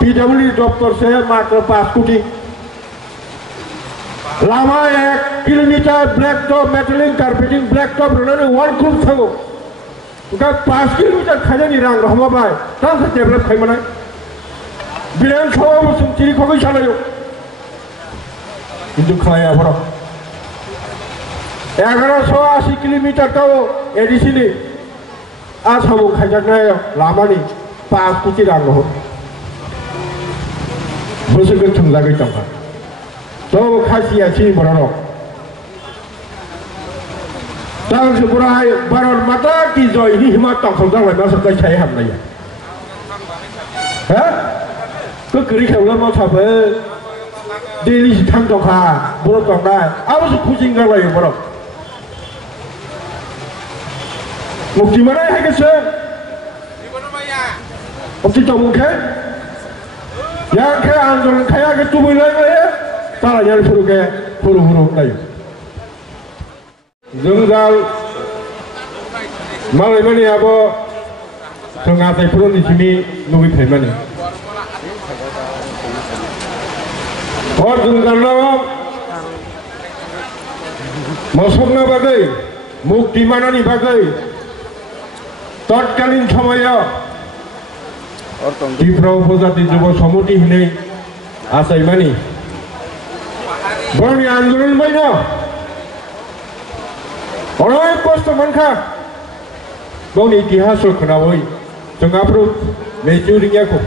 PWD दफ्तर से मात्र 5 कोटी लामा 1 kilometre black top metalling carpeting black top रहने 1 करोड़ थांगो उनका 5 किलोमीटर खाजानि रां रहमाबाय तांखौ डेभलप खालामनाय बिरान सवाबो जों तिरिखौ सालायो किन्तु खालाया बर' 1180 किलोमीटर तो एडिसिनि आसामाव खायजानाय लामानि 5 कोटी रां दं बोसोरखौ थुंलागै दंखा तो खासिया सिनि बर' दं तांसो बर'हाय भारत माता की जय नि हिमा तंखौ दांलाय मा सरकाय साय हाबनाया हा तो गोरि खेवला मा थाबो दिल्ली थां दंखा बर' दंनाय आबो खुसिं गालायो बर' मुक्ति mana hai ke sen opti to mukhe ya ke andolan khaya ke tu bolai ya tara jar furu ke furu nai junggal malai mani abo tengah tai furu ni sini nugi phai mani और junggal lo mosokna bagai mukti mana ni bagai तत्कालीन समय त्रिपुरा उपजाति युव समिति हिने आसायमानि बर'नि आन्दोलन बायनो अनेक खस्थ' मोनखा गावनि इतिहास खोनाबै जोंहाबो मेजरियाखौ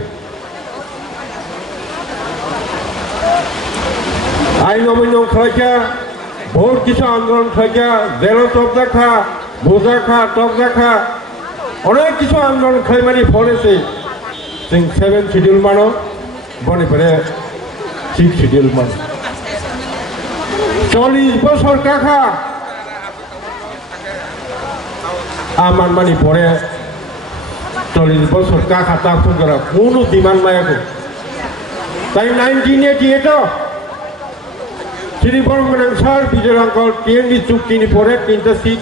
आइनों खालायखा बहुत किसु आन्दोलन खालायखा जेल तबजाखा बोजाखा तबजाखा अनेक किसु आन्दोलन खालामनानै फरेसे जों 7 शिड्यूल मानो बनिफ्राय 6 शिड्यूल मानो 40 বছর কাকা আমার মানি পরে 40 বছর কাকা তা ফুকরা কোনো ডিমান্ড মায়াকো তাই 1988 শ্রী বরমগণ স্যার বিজয় আঙ্কল টিএনডি চুক্তিনি পরে 3টা সিট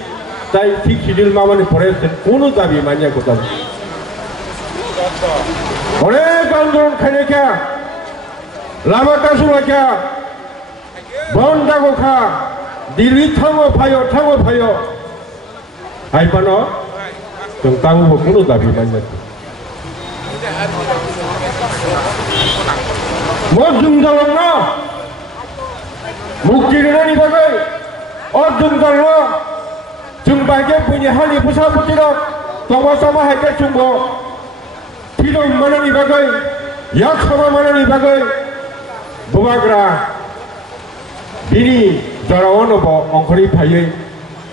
তাই 6 শিডিউল মামানি পরে কোনো দাবি মানিয়া কথা অনেক আন্দোলন খাইলেখা লামা কাসুলাখা বন্দাগো খা দিল্লি থাঙ্গো ফাইও আইপানো जों तांगो কোনো দাবি মানিয়া মজুম জালনা মুক্তি রেনি বাগै অর্জুন জালনা जों बायगे पुनि हालि फुसाफुति दं तमासामा हायके चुंगो फिदम मानानि बागै याखमा मानानि बागै बुबाग्रा बिनि जरावनब अंखरि फायै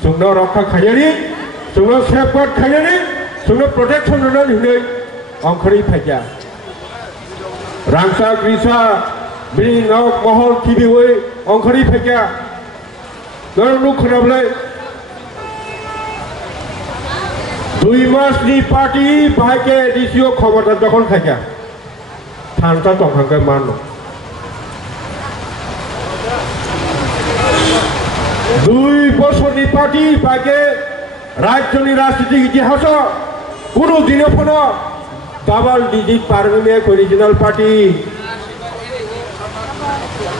जोंनो रक्षा खायनि जोंनो सेफगार्ड खायनि जोंनो प्रोटेक्शन होनानै हिनै अंखरि फायया रांसा ग्रिसा बिनि नाव महल टिभिवै अंखरि फायया नरनु खोनाबलाय 2 मासनि पार्टी बाहायके डिसिअ खबरदार दखल खायखा थांता दंखांखा मानो 2 বছরनि पार्टी बाहायके राज्यनि राजनीतिक इतिहास কোনো দিনে ফোন ডাবল ডিজিট পারমিমেক ओरिजिनल पार्टी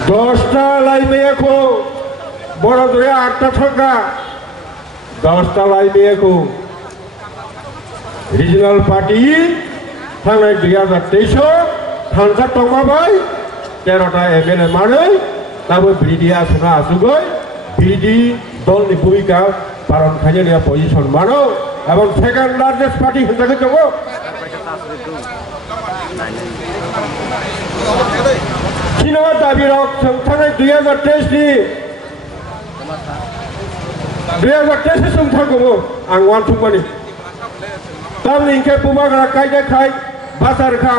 10টা লাইমেকো বড় দয়া 8টা থাকা 10টা লাইমেকো रिजनल पार्टी थांनाय 2023 थांसा तंबाबाय 13टा एमएलए मानै दाबो बिडि आसना आसुगै बिडि दलनि भूमिका पालन खायनिया पजिशन मानो एवं सेकेंड लार्जेस्ट पार्टी होनजाखै दङ किना दाबि रक थांनाय 2023 सोंथारगौ आं वानथुमानि तामनि इनके पुमाग्रा कायदे खाय बाजारखा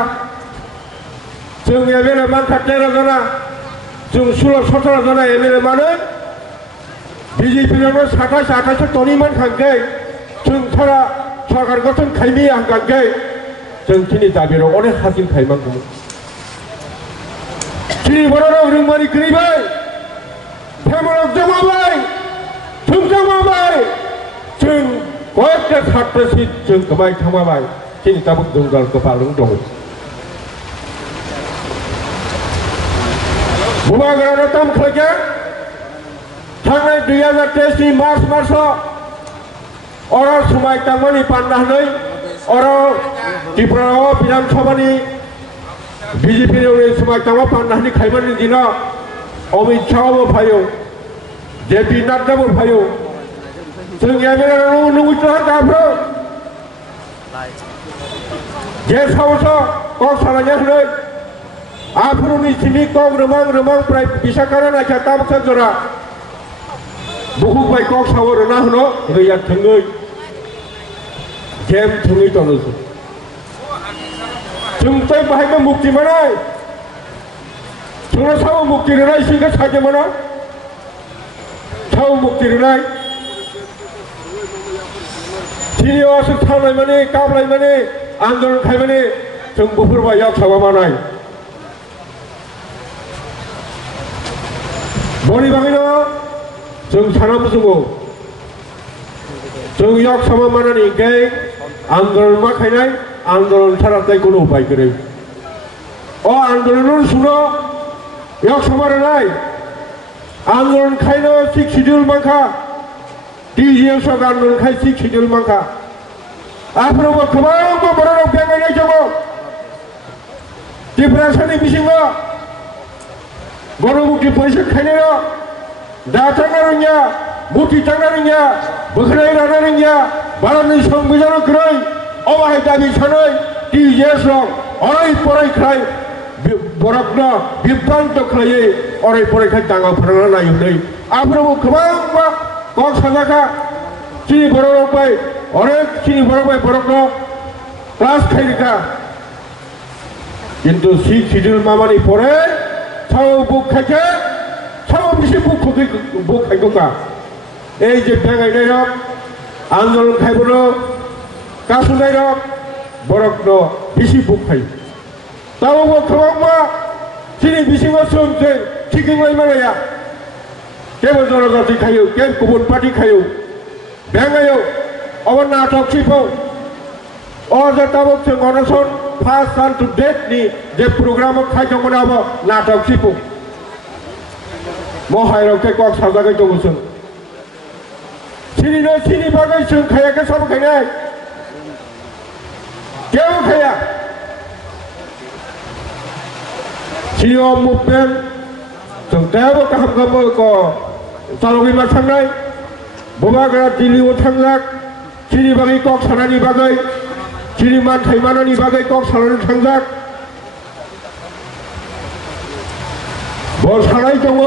जों एमएलए मानखा 13 जना जों 16-17 जना एमएलए मानो बीजेपीनो 27-28 तनि मान खांगै जों थारा सरकार गठन खायनि आंगांगै जों तिनि दाबिरो अनेक हासिल खायमांगौ तिनि बर'राव रोंमारि गैबाय फेमलक जमाबाय थुमजामाबाय जों कयेकटा छात्र सीट जों गोबाय थांबाय तिनि दाबो जोंगाल गोबां दङ बुबाग्रानो ताम खालायके थांनाय 2023 मार्च मासाव अरा समाय तांमानि पान्नानै अरा त्रिपुरायाव विधानसभानि बीजेपी समाय तांमा पान्नानै खायमानि दिनाव अमित शाहबो फायो जेपी नड्डाबो फायो जों एमएलए नुगैथ'हा दाबो गेस्ट हाउसआव कक सालायनानै आफुरनि सिनि कक रोमां प्राय बिसाखाना नायखा तामसा जरा बुहुक बाय कक सावर ना होनो गैया थोङै जेम थोङै दनोसो जों तै बाहायबो मुक्ति मोनाय जोंना साव मुक्ति रोनाय सिंखौ साइके मोना साव मुक्ति रोनाय सिनियावसो थांनाय माने काबलाय माने आन्दोलन खायमाने जों बुहुरबाय याव सावा मानाय बनि बागैनो जों सानाबो जोङो जों याव सावा मानानि गै आन्दोलन मा खायनाय आन्दोलन थाराथाय कोनो उपाय गैयै अ आन्दोलन सुनो याव सावा रोनाय आन्दोलन खायनो सिक शिड्यूल मांखा DGS आन्दोलन खाय सिक शिड्यूल मांखा आफोरावबो गोबां बर'राव बेंगायनाय दङ त्रिपुरासानि बिथिङाव गणमुक्ति परिषद खायनायाव दाथांना रोङिया मुक्ति थांना रोङिया बोखारनाय लानो रोङिया भारतनि संबिधान गैयै अबाहाय दाबि सानै DGS अराय फरायखाय बरफनो बिब्रान्त खालायै अराय फरायखाय दाङा फोरांना नायोनै आफोरावबो गोबां कक साजाखा सिनि बर'राव बाय अनेक सिनि बर'बाय बर'नो क्लास खायरिखा किन्तु सिक शिड्यूल मामानि परे साव बुक खायके साव बिसे बुक खायगोका এই যে बेंगायनाय रक आन्दोलन खायबोनो गासुनाय रक बर'नो बिसि बुक खायो तावबो गोबांबा सिनि बिसिङाव सोमजों थिगिंलाय मालाया केबो जनजाति खायो के गुबुन पार्टी खायो बेंगायो और नाटक सिफो और जो तब से Ganesan first son to date नी जे प्रोग्राम खाई जो मना वो नाटक सिफो मोहायरों के कॉक साजा के जो गुसन सिनी बागे सुन खाया के सब खाया क्या वो खाया सिनी और मूवमेंट तो तब काम करो को चालुकी में संगै बुबाग्रा दिल्ली उठांजाक सिनि बागै कक सानानि बागै सिनि मान थाइमानानि बागै कक सानानि थांजाक ब सानाय दङ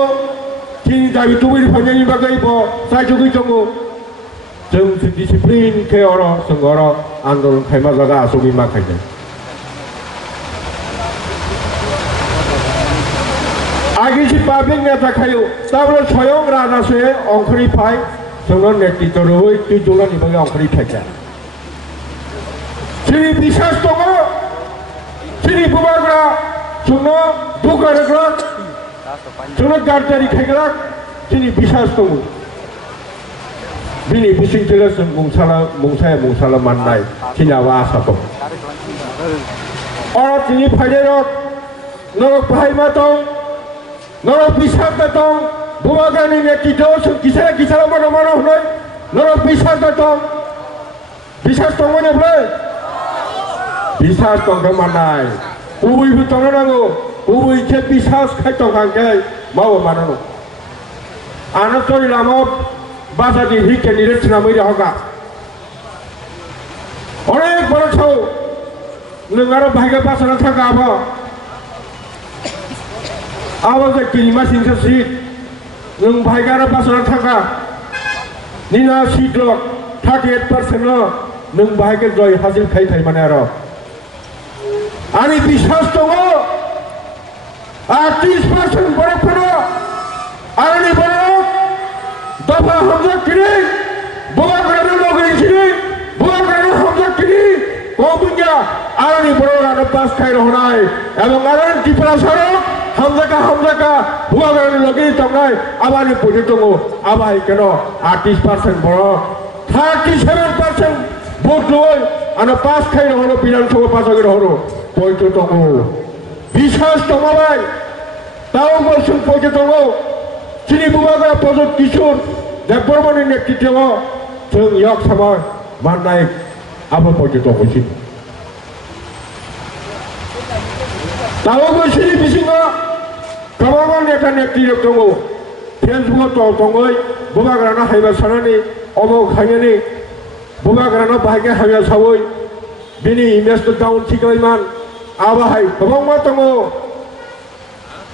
सिनि दाबि तुबिनि फायनायनि बागै ब सायजुगै दङ जों डिसिप्लिन के अर जों अर आन्दोलन खायमा जागा आसुगि मा खायनाय आगिसि पाब्लिक नेता खायो ताबले स्वयं राजासे अंखरि फाय जोंनो नेतृत्व रबै तुजोलानि बागै अंखरि फायका सिनि बिसास दङ सिनि बुबाग्रा जोंनो दुगारग्रा जोंनो गारजारि खायग्रा सिनि बिसास दङ बिनि बिसिंथिला जों मुंसाया माननाय सिनावा आसा दं अर तिनि फायनाय नरक बाहायमा दं नरक बिसास दं बुबाग्रानि नेतृत्व जों गिसारा मानो होनाय नरक बिसास दं बिसास दङ नेब्लै बिसास दं माननाय उबैबो दंनो नांगौ उबै के बिसास खाय दंखांके मावो मानो आनो तोरि लामा बाजारनि हि केन्डिडेट सिनामै रहगा अनेक बड़ छौ नों आरो भाग्य बासना थांगा आबो जे किनिमा सिंसा सीट नों भाग्य आरो बासना थांगा निना सीट लक 38% नों भाग्य जय हासिल खाय माने आरो आनि बिसास दङ 30% बरफोरा आनि बरफ दफा हमजक किनि बुबाग्रानो लगै किनि बुबाग्रानो हमजक किनि कमुन्या आनि बरफानो पास खाय रहनाय एवं आरो त्रिपुरा सरक हमजाका बुबाग्रानो लगै दंनाय आबानि पुजि दङ आबाय केन 38% बरफ 37% भोट लय आनो पास खाय रहनो विधानसभा पास गय रहनो पयतो दङ बिसास दङबाय tahu musim pojotongo sini bubaga pojot kisun debormani nekitongo jeng yok sama manai apa pojotongo sini tahu sini bisingo kawangan neka nektirok tongo Facebook tongo bubaga na haiba sanani omok hanyani bubaga na bahaya hanya sawoi bini image down thiklaiman abahai kabangma tongo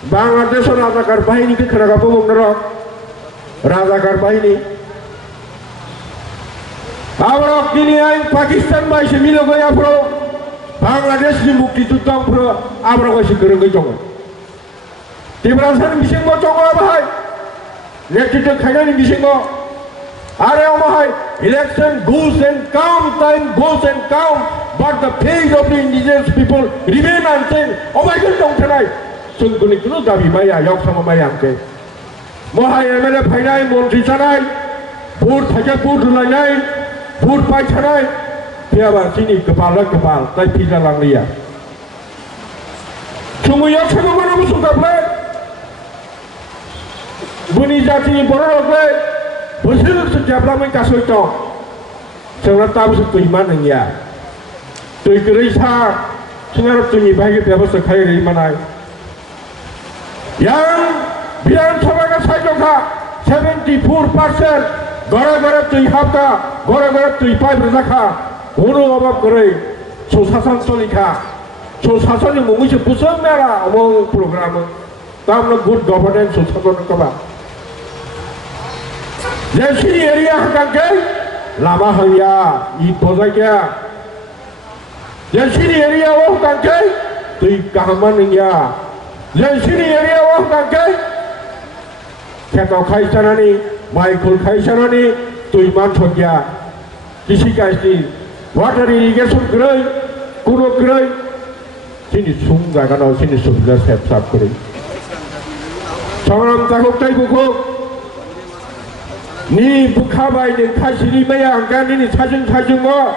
Bangladesh Rajakar Bahini ke Keragapo Nero Rajakar Bahini Awak kini yang Pakistan masih milo gaya pro Bangladesh di mukti tutang pro Awak masih kereng kejong di berasan bising mo tongo abahai lihat kita kaya ni bising mo are abahai election goes and count time goes and count but the fate of the indigenous people remain unchanged oh my god dong tonight Sungguh itu tapi maya, yok sama maya ke. Mohai MLA phainai, montri sanai, bur saja bur dulanai, bur pai sanai. Tiada sini kepala, tapi tidak lang liya. Sungguh yok sama mana musuh kaplek. Buni jati ni borok kaplek. Bersih setiap lama kasut to. Sangat tahu setu iman ya. Tu kerja, sangat tu ni bagi tiada sekai imanai. Yang biar sebagai saja 74% gara-gara tuh hafta, gara-gara tuh pai berzaka, unu abab kerai, sosasan solika, sosasan yang mungkin pusat merah omong program, tamlah good governance sosasan kaba. Jadi sini area hangkai, lama hanya itu saja. Jadi sini area oh hangkai, tuh kehaman ya. Yang sini area wah kangkai, kita kai sana ni, Michael kai sana ni, tu iman thotya, kisi kasi, water irrigation kerai, kuno kerai, sini sungai kan, sini sudah sep kerai. Seorang takut tai bukuk, ni bukabai ni kai sini maya angkat ni sajung mo,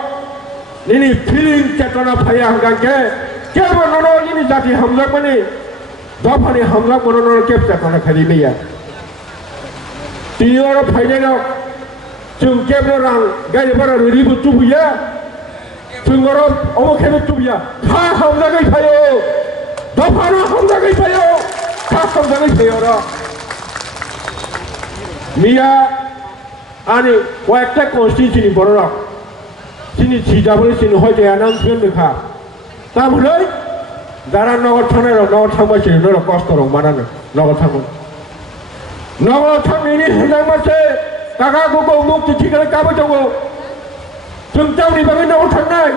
ni feeling cetana phaya angkat ke, kaya mana ni jati hamjak mana? dopha ni hamjak monono kepta kana khali meya tiyor phaine no chung kepno rang gai bara ruri bu tubuya chungoro omo khebe tubuya kha hamjak gai phaio dopha no hamjak gai phaio kha hamjak gai phaio ra miya ani কয়েকটা constitution বড় তিনি ছিজাবলে তিনি হয় যে announcement লেখা তা বলে যারা নগর থানার নগর থাকবাছে নগর কষ্ট রং মানানো নগর থাকুন নগর থাকনি হিলাং মাসে কাকা গুগো মুক্তি ঠিক আছে কাবো যাবো जों जावनि बागै नगर थांनाय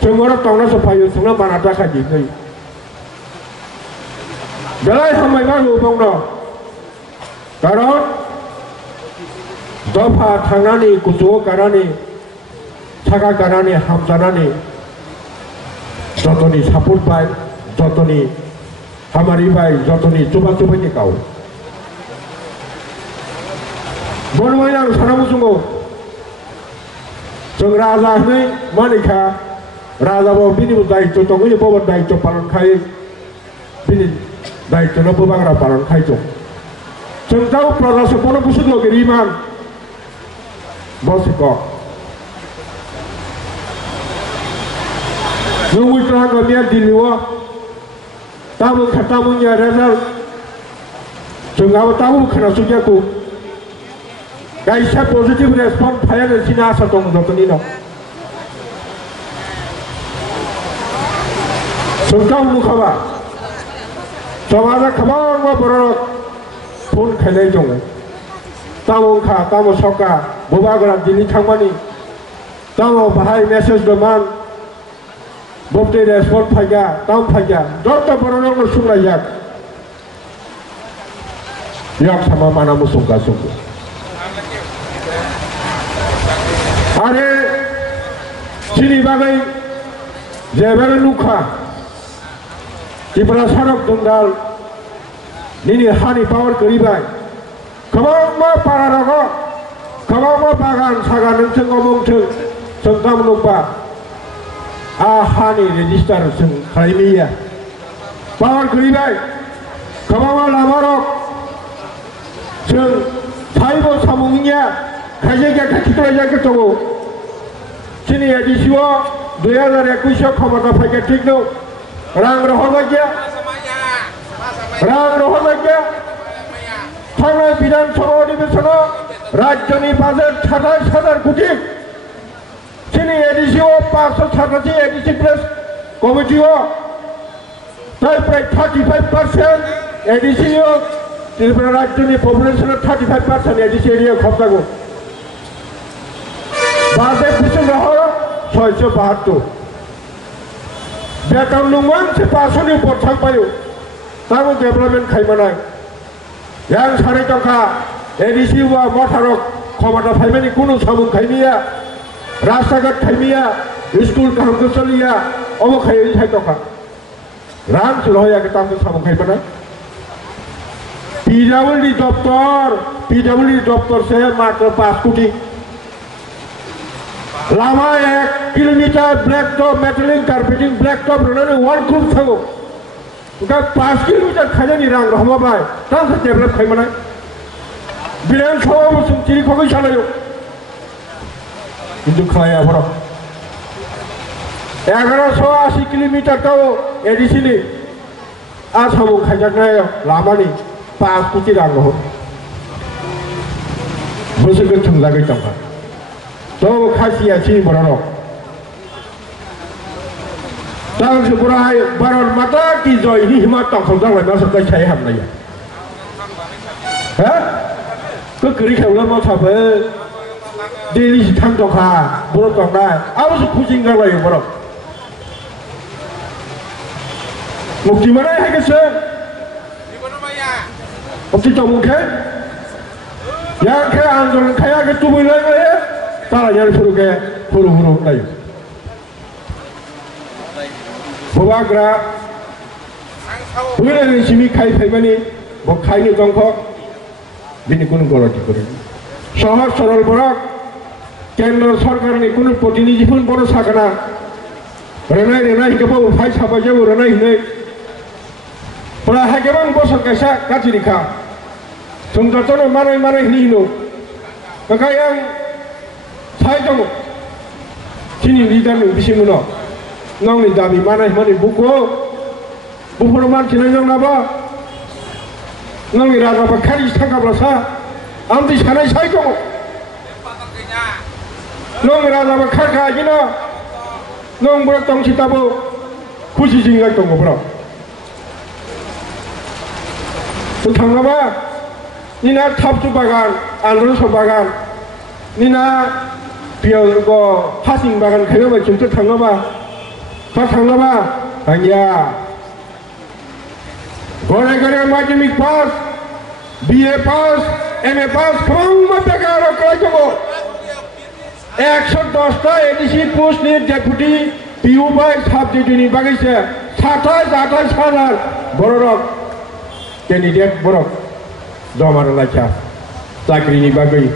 जों गर टाउना सफायो जोंना बाना थाखा दिनै दालाय हामाय मा होबावनो कारण दफा थांनानै गुसुआव गानानै थाखा गानानै हामजानानै जतनि सापर्ट बाय जतनि हामारि बाय जतनि चुबा चुबानि गाव बनवाय आं सानांगौ जोंखौ जों राजा होनै मानिखा राजाबाव बिनिबो दायित्व दं बाबा दायित्व पालन खायो बिनि दायित्वनो बांग्रा पालन खायो जों दाउ प्रजा सपनो बुसुद लगेरि मान बसिक नोंवित्रा गमिया दिल्लीवा ताबो खतामुनिया रेजाल्ट जों आबो ताबो खोनासुगियाखौ गाइसा पॉजिटिव रेस्पॉन्स फायर सिना आशा दं जतनि न जोंखौ मुखाबा समाजा खबां बर' फन खायनाय दङ तामोखा तामो सका बबागरा दिल्ली थांमानि तामो बाहाय मेसेज दमान बबते रेस्पॉन्स फायगा ताम फायगा जत बर'नो सुंलायाक याक sama mana musungka sungguh आरे सिनि बागै जेबार नुखा जिब्रा सानक दंदाल निनि हानि पावर करिबाय खबांमा पाराराग खबांमा बागान सागा नोंथों अमोंथों जों गामनोबा आ हानि रेजिस्टार जों खालामैया पावर करिबाय 가방을 나마로 즉 phaibo 사몽이냐 가재가 같이 돌아야겠다고 신이 에디시와 노야나래 구셔 커버다 파이게 틱도 랑으로 허가지야 랑으로 허가지야 상하이 비단 서로리면서는 라전이 바들 차달 구직 신이 에디시와 박서 차다지 에디시 플러스 거머지와 다이프라이 35% 에디시요 일본 라전이 포퓰레이션은 35% 에디시 에리어 겁다고 바데 피스를 하러 서있어 바도 배당 농만 제 바소니 보창 파요 다른 데벨롭먼트 가이마나이 양 사례 정카 에디시와 모타로 코마다 팔면이 꾸는 사문 가이미야 라스타가 가이미야 스쿨 강도 설리야 어머 가이미 사이 정카 람 슬로야 그 땅도 사문 가이마나이 PWD दफ्तर से मात्र 5 कोटी लामा 1 kilometre black top metalling carpeting black top रहने 1 ग्रुप था वो उनका 5 किलोमीटर खाने नहीं रंग रहा बाय तब से डेवलप खाई मना बिरयान खावा वो सुनती खोगे चला यो इंदु खाया बड़ा 1180 किलोमीटर का वो एडिसी ने आज हम खाई जाना है लामा नहीं 5 कोटी रंग हो 무슨 그 정답이 있던가 또 카시야 지 뭐라노 당시 보라 바로 마다 기저이 힘만 딱 건강을 나서 그 차이 합니다 에? 그 그렇게 올라만 잡아 내리 탕도가 물었던가 아무서 부진가라요 뭐라 먹지 말아야 하겠어 없지 좀 먹게 양케 안전은 가야게 뚜부를 거에 따라 열프르게 후루후루 나요 보바그라 우리는 심이 가입하면이 뭐 가입이 정거 미니꾸는 거라지 그래 সহজ সরল বড় কেন্দ্র সরকারের কোনো প্রতিনিধিফোন বড় থাকে না রেনাই রেনাই কেবো ফাই ছাপা যাবো রেনাই হিনে পড়া হাগেবাং বছর কাইসা কাছি রেখা 정자전에 말에 히니노 그러니까 사회적 진이 리더는 비시문어 너는 답이 많아 힘이 묻고 부풀어만 지내정 나봐 너는 라가봐 칼이 상가버서 아무도 사나이 사회적 너는 라가봐 칼가 아니나 너는 뭐라 똥치 따보 구시징이가 있던 거 보라 또 당나봐 니나 탑주 바간, 안론소 바간, 니나 비어고 파싱 바간 그러면 진짜 당나봐, 다 당나봐, 아니야. 거래 마지막 파스, BA 파스, MA 파스, 그만 배가로 가지고 110টা এডিসি পোস্ট নিয়ে ডেপুটি পিউ বাই সাবজেক্টনি বাগাইছে 27 হাজার বড় ক্যান্ডিডেট বড় জমানো লাইছা চাকরিনি বাগৈ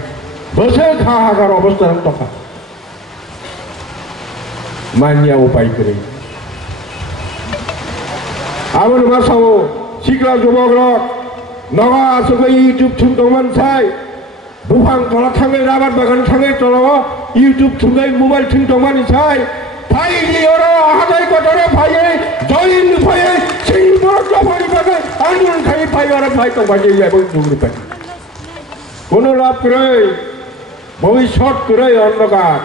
বছর হাহাকার অবস্থার তফা মানিয়া উপায় করে আবার মাসাও শিক্ষা যুবক নগা আসবে ইউটিউব থুমদমান চাই বুফাং তলা থাঙে রাবার বাগান থাঙে তল ইউটিউব থুমে মোবাইল থুমদমান চাই ভাই লিওর হাতাই কটরে ভাইয়ে জয়েন ভাইয়ে সেই বড় জফারি বাগে আন্দোলন খাই ভাই আর ভাই তো বাজে যাবে দুগুরি পাই কোন লাভ করে ভবিষ্যৎ করে অন্ধকার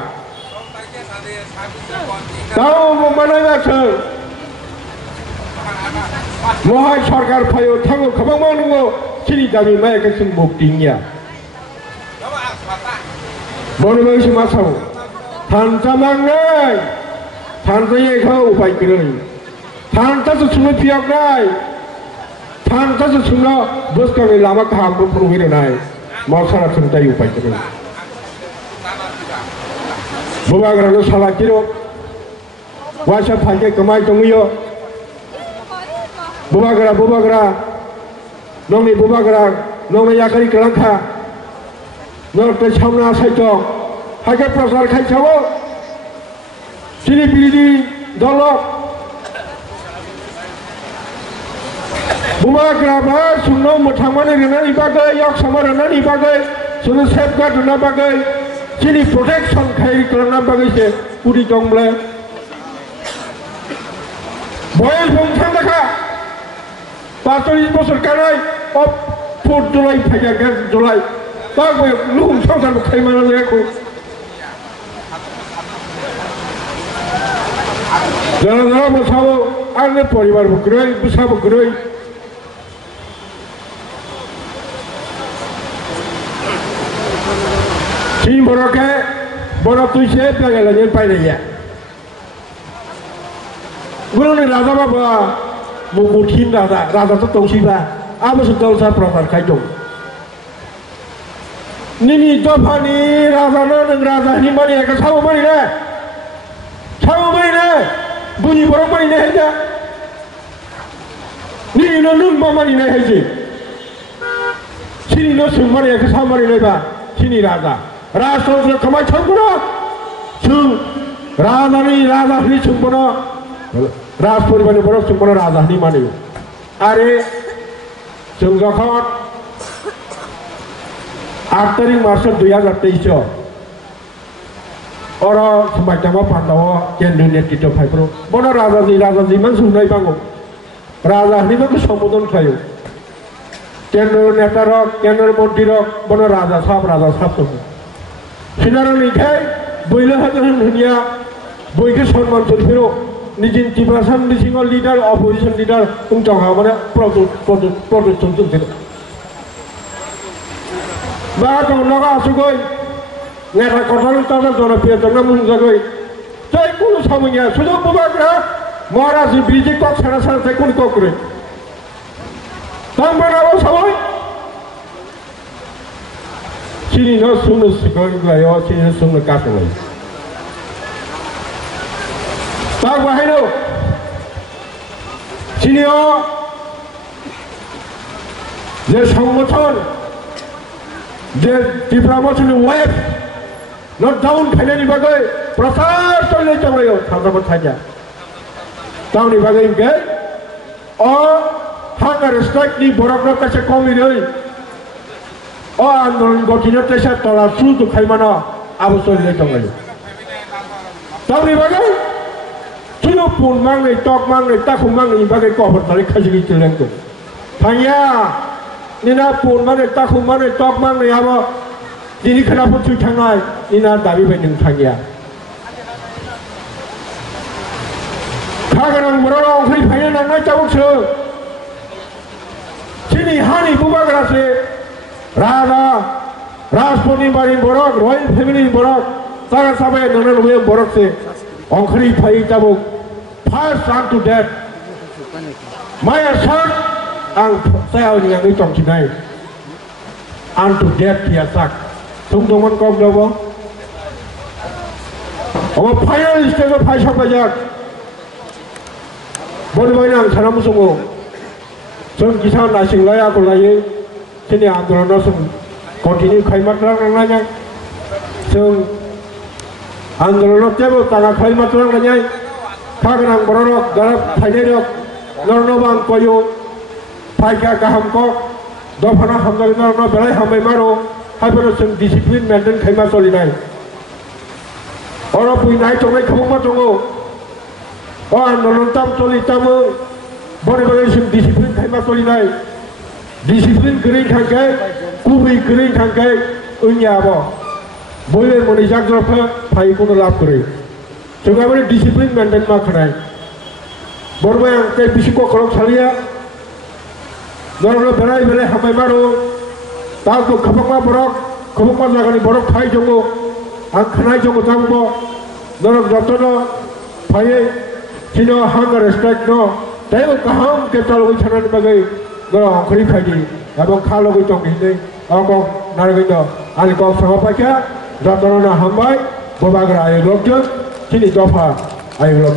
তাও মানে আছে মহাই সরকার ফাইও থাঙ্গো খবং মানো চিনি দাবি মায়াকে जों মুক্তিনিয়া বনবাসী মাছাও থানতামাংনাই থানতাইখौ উপায় করে থানতাসो सुनो पियागनाय থানতাসो सुनो बसकाङै लामा गाहामबो फुरगैनाय मावसारा थुनताय उपाय करे बुबाग्रानो सालाकिरो वासा फाइके कमाय दङियो बुबाग्रा नंनि बुबाग्रा नंनि याकारि कलांखा नंनि सामना साइतो हाके प्रसार खाइसावो सिनि बिलिदि दलक बुमाग्राबा सुनो मोथांमाने रेनानि बागै yak sama रेनानि बागै सुनो सेफगार्ड रेना बागै सिनि प्रोटेक्शन खायरि खालामना बागै से उरि दंब्ला बयल बुंथां देखा 45 বছর কানাই অফ 4 জুলাই ফাইয়া গেল জুলাই তারপরে লুম সংসার খাই মানা লেখো যারা যারা বসাবো আগে পরিবার বুকরই বসাবো করই সিন বড়কে বড় তুই সে লাগে লাগে পাইলে যা গুলোনে রাজা বাবা মুঠিন রাজা রাজা তো তৌসিবা আবশ্য দলসা প্রকার খাইদং নিনি দফানি রাজানো নং রাজানি মানি একা সাবো মানি না বুনি বড় মানি না হেজা নিনি নং মানি না হেজি সিনি নো সুং মানি একা সাবো মানি নাইবা সিনি রাজা রাষ্ট্র খামাই ছাড়বো সুং রাজানি রাজানি সুংবো না রাজ পরিবারের বড় সুন্দর রাজধানী মানে আরে जों যখন 8 তারিখ মার্চ 2023 অর সমাজটামা পান্ডাও কেন্দ্রীয় নেতৃত্ব ফাইপ্রো বড় রাজাজি মান সুনাই বাঙ্গো রাজধানী তো সম্বোধন খায়ো কেন্দ্রীয় নেতার কেন্দ্রীয় মন্ত্রীর বড় রাজা সাহেব তো সিনারা লিখায় বইলে হাজার দুনিয়া বইকে সম্মান করিফেরো निजिन टिप्रासान निसिंगल लीडर अपोजिशन लीडर उंटांगा माने प्रोटेक्शन जोंसे बा तो नगा आसुगै नेता कथार ताना जनप्रिय जंगा मुंजागै जाय कुनु सामया सुजोग बुबाग्रा महाराज ब्रिजे कक सारा सारा जाय कुनु ककरे तांबानाबो सबाय सिनि न सुनो सिगै गायो सिनि सुनो कासलै তার বাহিরেও চীনীয় যে সংগঠন যে ত্রিপুরা মৌসুমী ওয়েব লকডাউন খাইনানি বাগै প্রচার চলে যাবো থাকাবো থাকা তাওনি বাগै ইনকে অ হাঙ্গার স্ট্রাইকনি বরফর কাছে কমিরই অ আন্দোলন গঠিনের তেসা তলা সুদ খাইমানা আবু চলে যাবো তাওনি বাগै Tuyo pun mangai tok mangai takum mangai bagai kohor tarik kajili celengko. Tanya, nina pun mangai takum mangai tok mangai apa? Ini kenapa cuy tangai? Nina dari bening tanya. Kagarang berorong hari payah nangai cabut se. Sini hani bubagra se. Raja, Rasponi marin borok, royal family borok. Taga sabai nana luwe borok se. Ongkri phai cabuk. First unto death. My son, saya ini yang itu cina. Unto death dia sak. Tunggu kau berapa? Apa phaio istilah phai siapa jak? Boleh banyak cara musuh. Sung kisah nasi laya aku lagi. Sini anjuran nasung. Continue khaymat lang nanya. Sung anjuran tiap tangga khaymat lang nanya. Kagarang borok garap phainirok nornobang koyo phaika gaham ko dopha hamjak norno belai hamai maro haibaro जों discipline maintain khaima solinai oro puinai tongai khabuma tongo o andolon tam choli tamu bore bore जों discipline khaima solinai discipline gering thangkai kubi gering thangkai unyabo boile moni jakjorpha phai kono lab kore जों आबो discipline maintain मा खनाय बरबाय आं ते बिसिको खरक सालिया नरनो बेराय बेराय हामाय मारो ताको खबकमा जागानि बरक खाय जंगो आं खनाय जंगो तांबो नरक जतनो फाये सिनो हांगार स्ट्राइक नो तायबो काहाम के तालगै छानानि बागै नर अंखरि खायदि एबं खालगै तंगिनै आको नारगैनो आनि कक सभापाख्या जतनो हामबाय बबाग्रा आय लोकजों Sini dopha ayo